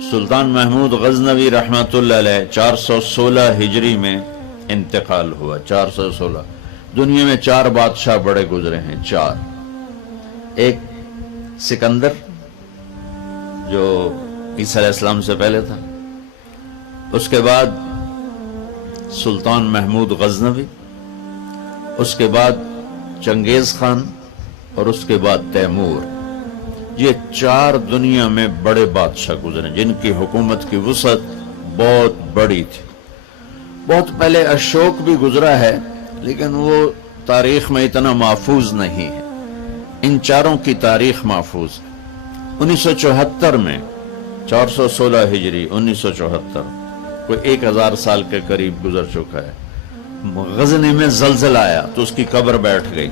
سلطان محمود غزنوی رحمۃ اللہ علیہ 416 ہجری میں انتقال ہوا. 416. دنیا میں 4 بادشاہ بڑے گزرے ہیں. 4. ایک سکندر جو عیسیٰ علیہ السلام سے پہلے تھا، اس کے بعد سلطان محمود غزنوی، اس کے بعد چنگیز خان، اور اس کے بعد تیمور. یہ 4 دنیا میں بڑے بادشاہ گزرے جن کی حکومت کی وسعت بہت بڑی تھی. بہت پہلے اشوک بھی گزرا ہے لیکن وہ تاریخ میں اتنا محفوظ نہیں ہے. ان 4 کی تاریخ محفوظ ہے. 1974 میں 416 ہجری 1974 کوئی 1000 سال کے قریب گزر چکا ہے. غزنی میں زلزلہ آیا تو اس کی قبر بیٹھ گئی.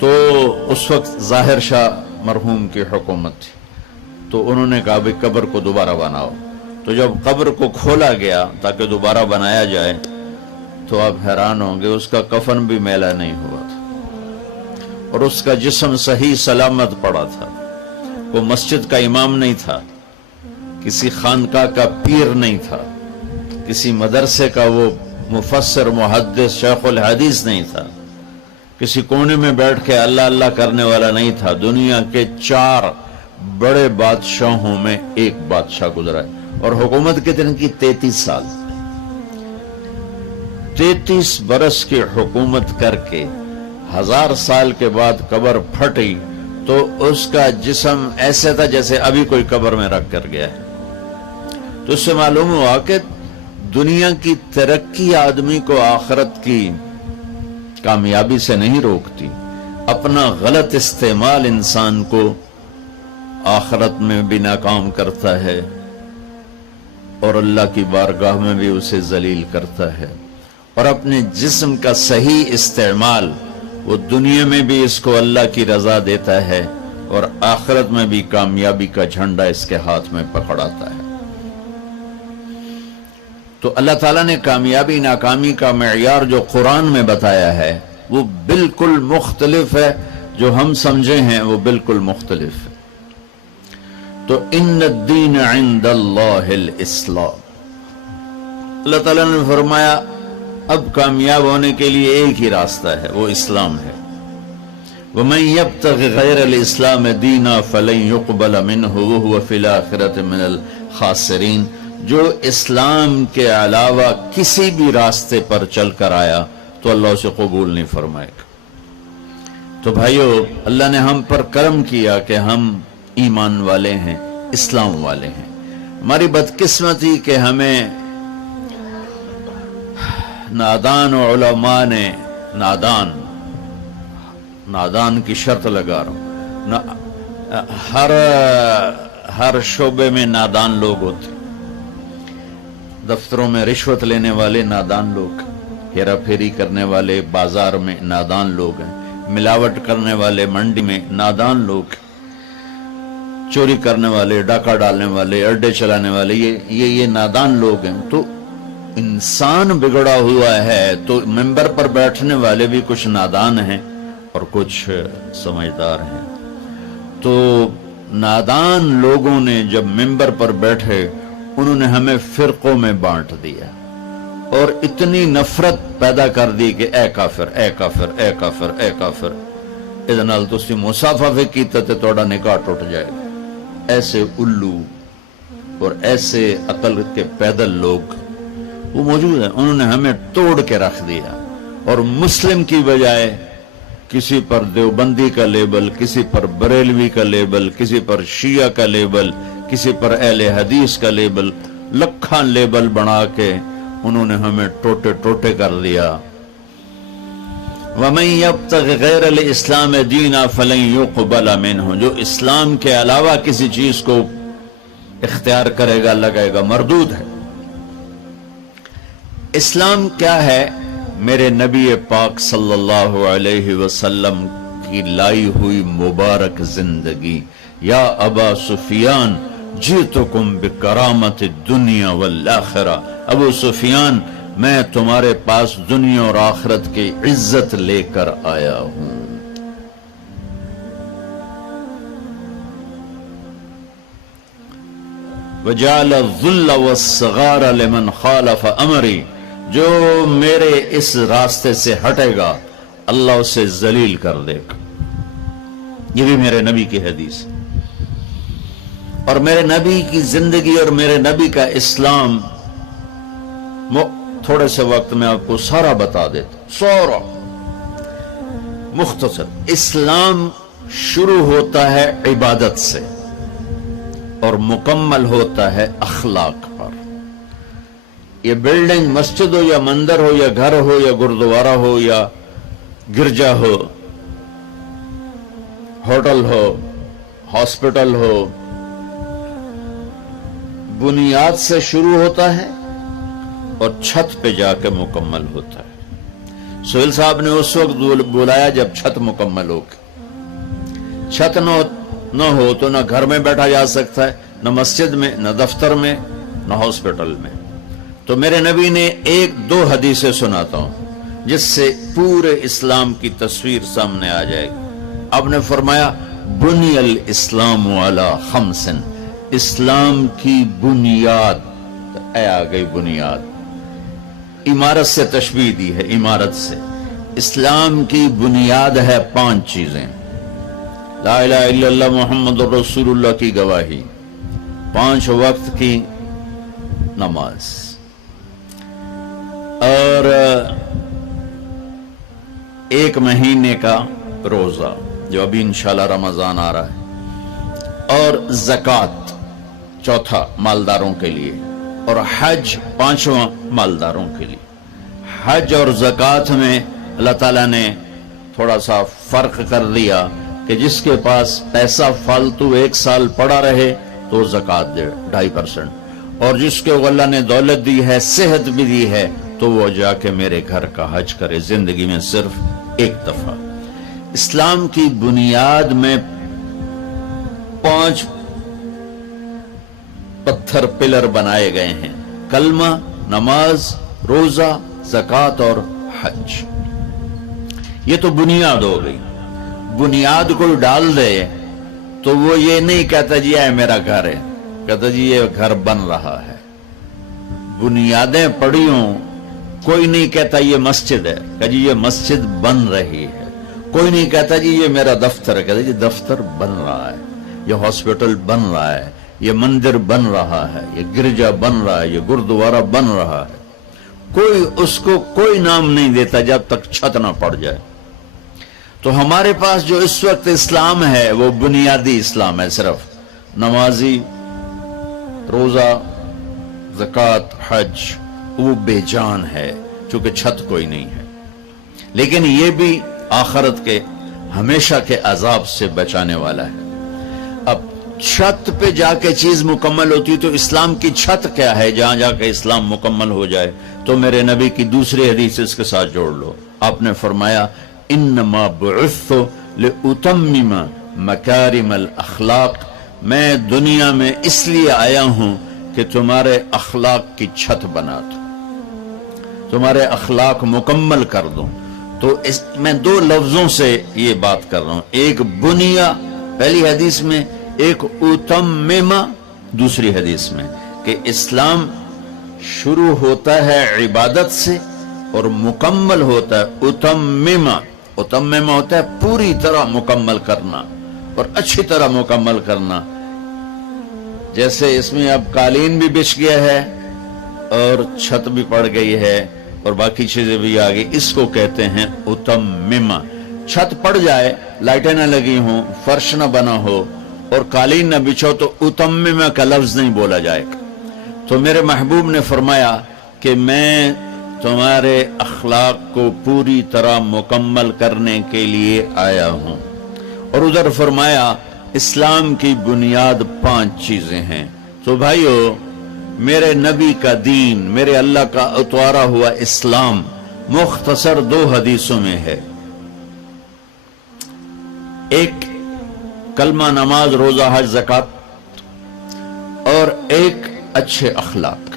تو اس وقت ظاہر شاہ مرحوم کی حکومت تھی، تو انہوں نے کہا بھی قبر کو دوبارہ بناؤ. تو جب قبر کو کھولا گیا تاکہ دوبارہ بنایا جائے تو آپ حیران ہوں گے اس کا کفن بھی میلا نہیں ہوا تھا اور اس کا جسم صحیح سلامت پڑا تھا. وہ مسجد کا امام نہیں تھا، کسی خانقاہ کا پیر نہیں تھا، کسی مدرسے کا وہ مفسر محدث شیخ الحدیث نہیں تھا، کسی کونے میں بیٹھ کے اللہ اللہ کرنے والا نہیں تھا. دنیا کے 4 بڑے بادشاہوں میں ایک بادشاہ گزرا ہے. اور حکومت کتنے کی؟ 33 سال. 33 برس کی حکومت کر کے 1000 سال کے بعد قبر پھٹی تو اس کا جسم ایسے تھا جیسے ابھی کوئی قبر میں رکھ کر گیا ہے. تو اس سے معلوم ہوا کہ دنیا کی ترقی آدمی کو آخرت کی کامیابی سے نہیں روکتی. اپنا غلط استعمال انسان کو آخرت میں بھی ناکام کرتا ہے اور اللہ کی بارگاہ میں بھی اسے ذلیل کرتا ہے. اور اپنے جسم کا صحیح استعمال وہ دنیا میں بھی اس کو اللہ کی رضا دیتا ہے اور آخرت میں بھی کامیابی کا جھنڈا اس کے ہاتھ میں پکڑاتا ہے. تو اللہ تعالیٰ نے کامیابی ناکامی کا معیار جو قرآن میں بتایا ہے وہ بالکل مختلف ہے. جو ہم سمجھے ہیں وہ بالکل مختلف ہے. تو ان الدین عند اللہ الاسلام. اللہ تعالیٰ نے فرمایا اب کامیاب ہونے کے لیے ایک ہی راستہ ہے، وہ اسلام ہے. وَمَن يَبْتَغِ غَيْرَ الْإِسْلَامِ دِينًا فَلَن يُقْبَلَ مِنْهُ وَهُوَ فِي الْآخِرَةِ مِنَ الْخَاسِرِينَ. جو اسلام کے علاوہ کسی بھی راستے پر چل کر آیا تو اللہ اسے قبول نہیں فرمائے گا. تو بھائیو، اللہ نے ہم پر کرم کیا کہ ہم ایمان والے ہیں، اسلام والے ہیں. ہماری بدقسمتی کہ ہمیں نادان علماء نے نادان کی شرط لگا رہا ہوں، ہر شعبے میں نادان لوگ ہوتے. دفتروں میں رشوت لینے والے نادان لوگ، ہیرا پھیری کرنے والے بازار میں نادان لوگ ہیں، ملاوٹ کرنے والے منڈی میں نادان لوگ، چوری کرنے والے، ڈاکہ ڈالنے والے، اڈے چلانے والے، یہ نادان لوگ ہیں. تو انسان بگڑا ہوا ہے تو ممبر پر بیٹھنے والے بھی کچھ نادان ہیں اور کچھ سمجھدار ہیں. تو نادان لوگوں نے جب ممبر پر بیٹھے انہوں نے ہمیں فرقوں میں بانٹ دیا اور اتنی نفرت پیدا کر دی کہ اے کافر، اے کافر، اے کافر، اے کافر. ادھر نال تسی مصافحہ کیتا تے تہاڈا نکاح ٹوٹ جائے گا. ایسے الو اور ایسے عقل کے پیدل لوگ وہ موجود ہیں. انہوں نے ہمیں توڑ کے رکھ دیا اور مسلم کی بجائے کسی پر دیوبندی کا لیبل، کسی پر بریلوی کا لیبل، کسی پر شیعہ کا لیبل، کسی پر اہل حدیث کا لیبل، لکھاں لیبل بنا کے انہوں نے ہمیں ٹوٹے ٹوٹے کر دیا. وَمَن يَبْتَغِ غَيْرَ الْإِسْلَامِ دِينًا فَلَن يُقْبَلَ مِنْهُ. جو اسلام کے علاوہ کسی چیز کو اختیار کرے گا اللہ کہے گا مردود ہے. اسلام کیا ہے؟ میرے نبی پاک صلی اللہ علیہ وسلم کی لائی ہوئی مبارک زندگی. یا ابا سفیان جئتکم بکرامت الدنیا والآخرہ. ابو سفیان، میں تمہارے پاس دنیا اور آخرت کی عزت لے کر آیا ہوں. وجعل الذل والصغار لمن خالف امری، جو میرے اس راستے سے ہٹے گا اللہ اسے ذلیل کر دے گا. یہ بھی میرے نبی کی حدیث. اور میرے نبی کی زندگی اور میرے نبی کا اسلام تھوڑے سے وقت میں آپ کو سارا بتا دیتا. سورا مختصر. اسلام شروع ہوتا ہے عبادت سے اور مکمل ہوتا ہے اخلاق پر. یہ بلڈنگ مسجد ہو یا مندر ہو یا گھر ہو یا گردوارہ ہو یا گرجا ہو، ہوٹل ہو، ہاسپٹل ہو، بنیاد سے شروع ہوتا ہے اور چھت پہ جا کے مکمل ہوتا ہے. سہیل صاحب نے اس وقت بلایا جب چھت مکمل ہو. چھت نہ ہو تو نہ گھر میں بیٹھا جا سکتا ہے، نہ مسجد میں، نہ دفتر میں، نہ ہاسپٹل میں. تو میرے نبی نے ایک دو حدیثیں سناتا ہوں جس سے پورے اسلام کی تصویر سامنے آ جائے گی. آپ نے فرمایا بنی الاسلام علی خمس، اسلام کی بنیاد. اے آ گئی بنیاد. عمارت سے تشبیہ دی ہے، عمارت سے. اسلام کی بنیاد ہے 5 چیزیں. لا الہ الا اللہ محمد رسول اللہ کی گواہی، 5 وقت کی نماز، اور 1 مہینے کا روزہ جو ابھی انشاءاللہ رمضان آ رہا ہے، اور زکوٰۃ 4 مالداروں کے لیے، اور حج 5واں مالداروں کے لیے. حج اور زکوٰۃ میں اللہ تعالیٰ نے تھوڑا سا فرق کر دیا کہ جس کے پاس پیسہ فالتو 1 سال پڑا رہے تو زکوٰۃ دے 2.5%، اور جس کے اللہ نے دولت دی ہے، صحت بھی دی ہے، تو وہ جا کے میرے گھر کا حج کرے زندگی میں صرف 1 دفعہ. اسلام کی بنیاد میں 5 پتھر پلر بنائے گئے ہیں: کلمہ، نماز، روزہ، زکوٰۃ اور حج. یہ تو بنیاد ہو گئی. بنیاد کوئی ڈال دے تو وہ یہ نہیں کہتا جی یہ میرا گھر ہے، کہتا جی یہ گھر بن رہا ہے. بنیادیں پڑی ہوں، کوئی نہیں کہتا یہ مسجد ہے، کہ جی یہ مسجد بن رہی ہے. کوئی نہیں کہتا جی یہ میرا دفتر ہے، کہتا جی دفتر بن رہا ہے. یہ ہاسپٹل بن رہا ہے، یہ مندر بن رہا ہے، یہ گرجا بن رہا ہے، یہ گردوارہ بن رہا ہے. کوئی اس کو کوئی نام نہیں دیتا جب تک چھت نہ پڑ جائے. تو ہمارے پاس جو اس وقت اسلام ہے وہ بنیادی اسلام ہے. صرف نمازی، روزہ، زکوٰۃ، حج، وہ بے جان ہے چونکہ چھت کوئی نہیں ہے. لیکن یہ بھی آخرت کے ہمیشہ کے عذاب سے بچانے والا ہے. اب چھت پہ جا کے چیز مکمل ہوتی تو اسلام کی چھت کیا ہے جہاں جا کے اسلام مکمل ہو جائے؟ تو میرے نبی کی دوسری حدیث اس کے ساتھ جوڑ لو. آپ نے فرمایا انما بعثت لاتمم مکارم الاخلاق، میں دنیا میں اس لیے آیا ہوں کہ تمہارے اخلاق کی چھت بنا دوں، تمہارے اخلاق مکمل کر دوں. تو میں 2 لفظوں سے یہ بات کر رہا ہوں، ایک بنیا پہلی حدیث میں، ایک اتممہ دوسری حدیث میں، کہ اسلام شروع ہوتا ہے عبادت سے اور مکمل ہوتا ہے اتممہ. اتممہ ہوتا ہے پوری طرح مکمل کرنا اور اچھی طرح مکمل کرنا. جیسے اس میں اب قالین بھی بچھ گیا ہے اور چھت بھی پڑ گئی ہے اور باقی چیزیں بھی آ گئی، اس کو کہتے ہیں اتممہ. چھت پڑ جائے، لائٹیں نہ لگی ہوں، فرش نہ بنا ہو اور قالین نہ بچھو تو اتممہ کا لفظ نہیں بولا جائے گا. تو میرے محبوب نے فرمایا کہ میں تمہارے اخلاق کو پوری طرح مکمل کرنے کے لیے آیا ہوں. اور ادھر فرمایا اسلام کی بنیاد 5 چیزیں ہیں. تو بھائیو، میرے نبی کا دین، میرے اللہ کا اتوارا ہوا اسلام مختصر 2 حدیثوں میں ہے. ایک کلمہ، نماز، روزہ، حج، زکوٰۃ، اور ایک اچھے اخلاق.